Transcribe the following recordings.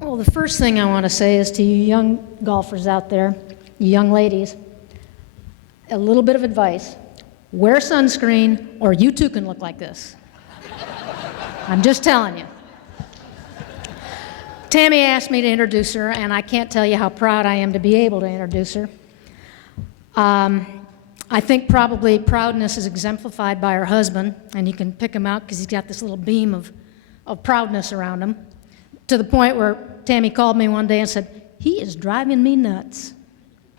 Well, the first thing I want to say is to you young golfers out there, you young ladies, a little bit of advice. Wear sunscreen or you too can look like this. I'm just telling you. Tammy asked me to introduce her, and I can't tell you how proud I am to be able to introduce her. I think probably proudness is exemplified by her husband, and you can pick him out because he's got this little beam of proudness around him, to the point where Tammy called me one day and said, "He is driving me nuts."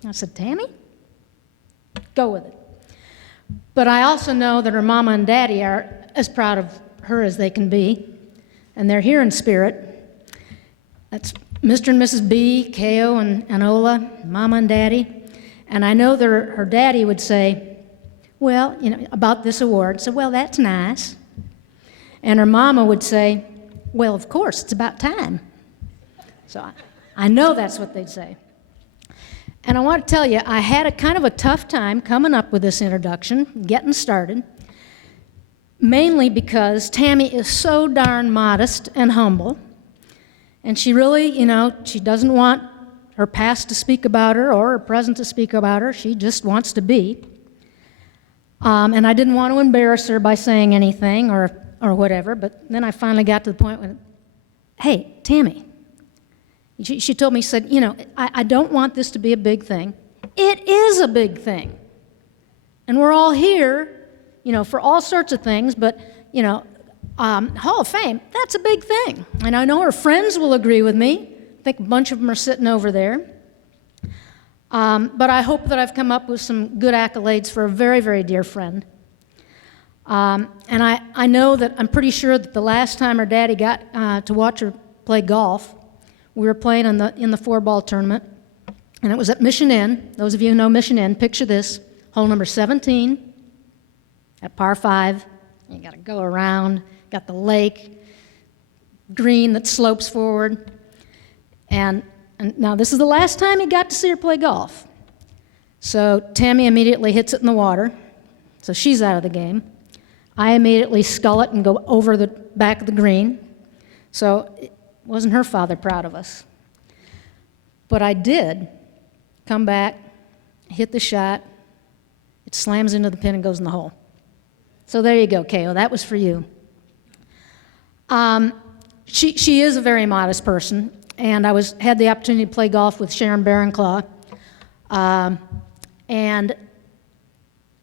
I said, "Tammy, go with it." But I also know that her mama and daddy are as proud of her as they can be, and they're here in spirit. That's Mr. and Mrs. B, Ko and Ola, mama and daddy. And I know that her daddy would say, well, about this award, so, well, that's nice. And her mama would say, well, of course, it's about time. So I know that's what they'd say. And I want to tell you, I had a kind of a tough time coming up with this introduction, getting started, mainly because Tammy is so darn modest and humble, and she really, she doesn't want her past to speak about her or her present to speak about her. She just wants to be. And I didn't want to embarrass her by saying anything or whatever, but then I finally got to the point when, hey, Tammy, she told me, said, I don't want this to be a big thing. It is a big thing. And we're all here, for all sorts of things, but, Hall of Fame, that's a big thing. And I know her friends will agree with me. I think a bunch of them are sitting over there. But I hope that I've come up with some good accolades for a very, very dear friend. And I know that I'm pretty sure that the last time her daddy got to watch her play golf, we were playing in the 4-ball tournament, and it was at Mission Inn. Those of you who know Mission Inn, picture this: hole number 17 at par 5. You got to go around, got the lake, green that slopes forward. And now this is the last time he got to see her play golf. So Tammy immediately hits it in the water, so she's out of the game. I immediately scull it and go over the back of the green. So wasn't her father proud of us? But I did come back, hit the shot, it slams into the pin and goes in the hole. So there you go, Ko, that was for you. She is a very modest person. And I had the opportunity to play golf with Sharon Barenclaw. And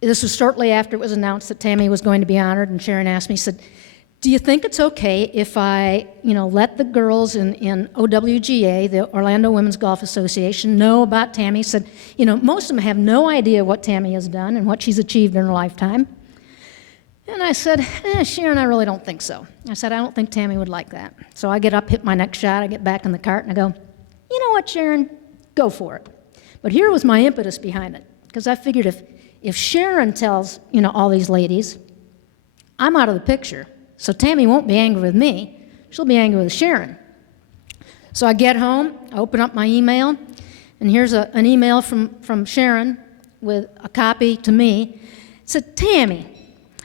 this was shortly after it was announced that Tammy was going to be honored, and Sharon asked me, said, do you think it's okay if I, let the girls in OWGA, the Orlando Women's Golf Association, know about Tammy? Said, most of them have no idea what Tammy has done and what she's achieved in her lifetime. And I said, Sharon, I really don't think so. I said, I don't think Tammy would like that. So I get up, hit my next shot, I get back in the cart, and I go, you know what, Sharon, go for it. But here was my impetus behind it, because I figured if Sharon tells, all these ladies, I'm out of the picture, so Tammy won't be angry with me, she'll be angry with Sharon. So I get home, I open up my email, and here's an email from Sharon with a copy to me. It said, Tammy,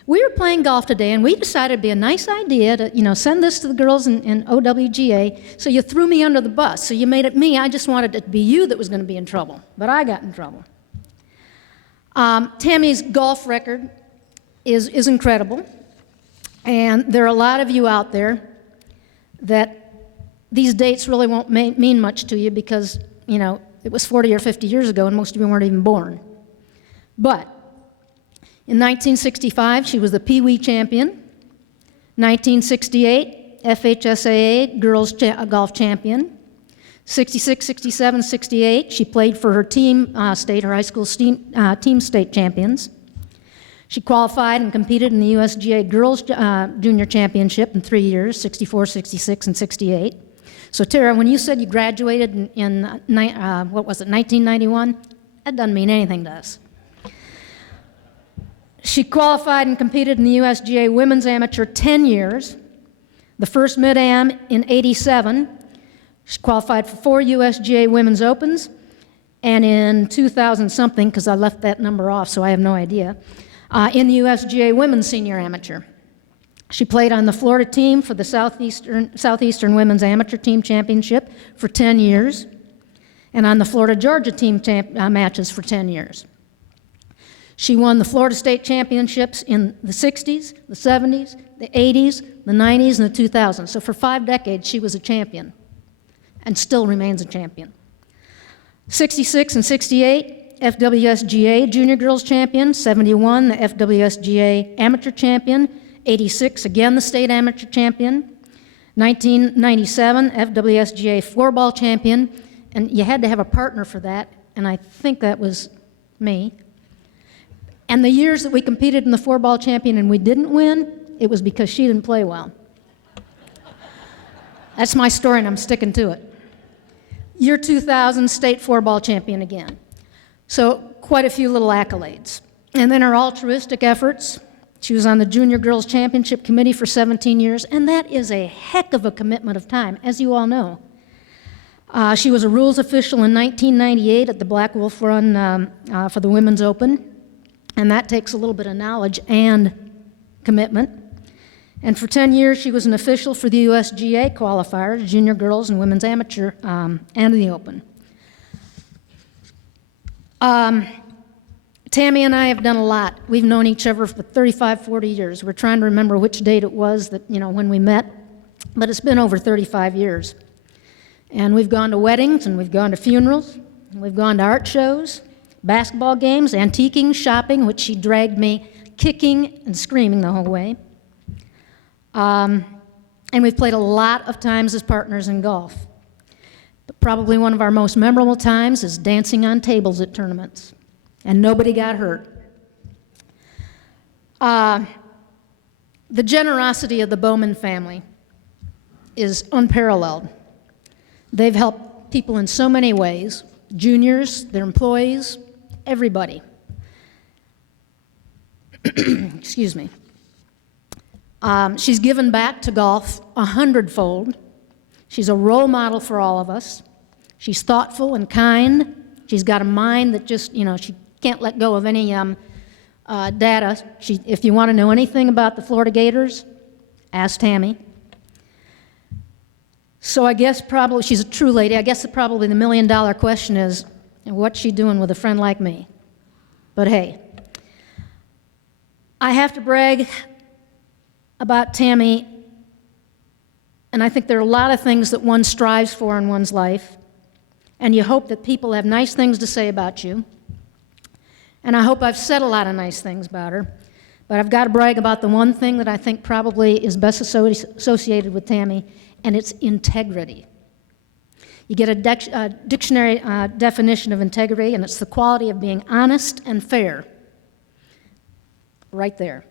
we were playing golf today, and we decided it'd be a nice idea to, send this to the girls in OWGA, so you threw me under the bus. So you made it me. I just wanted it to be you that was going to be in trouble, but I got in trouble. Tammy's golf record is incredible, and there are a lot of you out there that these dates really won't mean much to you because, it was 40 or 50 years ago, and most of you weren't even born. But in 1965, she was the Pee Wee champion. 1968, FHSAA Girls Golf Champion. 66, 67, 68, she played for her team state, her high school team state champions. She qualified and competed in the USGA Girls Junior Championship in 3 years, 64, 66, and 68. So Tara, when you said you graduated in 1991, that doesn't mean anything to us. She qualified and competed in the USGA Women's Amateur 10 years, the first Mid-Am in 87. She qualified for 4 USGA Women's Opens, and in 2000-something, because I left that number off, so I have no idea, in the USGA Women's Senior Amateur. She played on the Florida team for the Southeastern Women's Amateur Team Championship for 10 years, and on the Florida-Georgia team matches for 10 years. She won the Florida State Championships in the 60s, the 70s, the 80s, the 90s, and the 2000s. So for 5 decades, she was a champion and still remains a champion. 66 and 68, FWSGA Junior Girls Champion. 71, the FWSGA Amateur Champion. 86, again the State Amateur Champion. 1997, FWSGA Floorball Champion. And you had to have a partner for that, and I think that was me. And the years that we competed in the floorball champion and we didn't win, it was because she didn't play well. That's my story, and I'm sticking to it. Year 2000, state floorball champion again. So quite a few little accolades. And then her altruistic efforts. She was on the Junior Girls Championship Committee for 17 years, and that is a heck of a commitment of time, as you all know. She was a rules official in 1998 at the Black Wolf Run for the Women's Open. And that takes a little bit of knowledge and commitment. And for 10 years, she was an official for the USGA qualifiers, junior girls and women's amateur, and the Open. Tammy and I have done a lot. We've known each other for 35, 40 years. We're trying to remember which date it was that, when we met, but it's been over 35 years. And we've gone to weddings, and we've gone to funerals, and we've gone to art shows, basketball games, antiquing, shopping, which she dragged me kicking and screaming the whole way. And we've played a lot of times as partners in golf. But probably one of our most memorable times is dancing on tables at tournaments, and nobody got hurt. The generosity of the Bowman family is unparalleled. They've helped people in so many ways, juniors, their employees, everybody. Excuse me. She's given back to golf 100-fold. She's a role model for all of us. She's thoughtful and kind. She's got a mind that just, she can't let go of any data. If you want to know anything about the Florida Gators, ask Tammy. So I guess probably, she's a true lady. I guess probably the million-dollar question is, what's she doing with a friend like me? But hey, I have to brag about Tammy, and I think there are a lot of things that one strives for in one's life, and you hope that people have nice things to say about you. And I hope I've said a lot of nice things about her, but I've got to brag about the one thing that I think probably is best associated with Tammy, and it's integrity. You get a dictionary definition of integrity, and it's the quality of being honest and fair. Right there.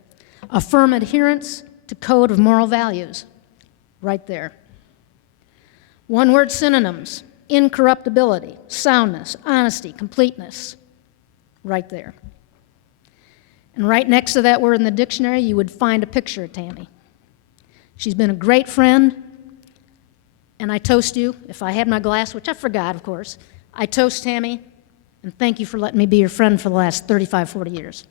A firm adherence to code of moral values. Right there. One-word synonyms: incorruptibility, soundness, honesty, completeness. Right there. And right next to that word in the dictionary, you would find a picture of Tammy. She's been a great friend. And I toast you, if I had my glass, which I forgot, of course, I toast Tammy, and thank you for letting me be your friend for the last 35, 40 years.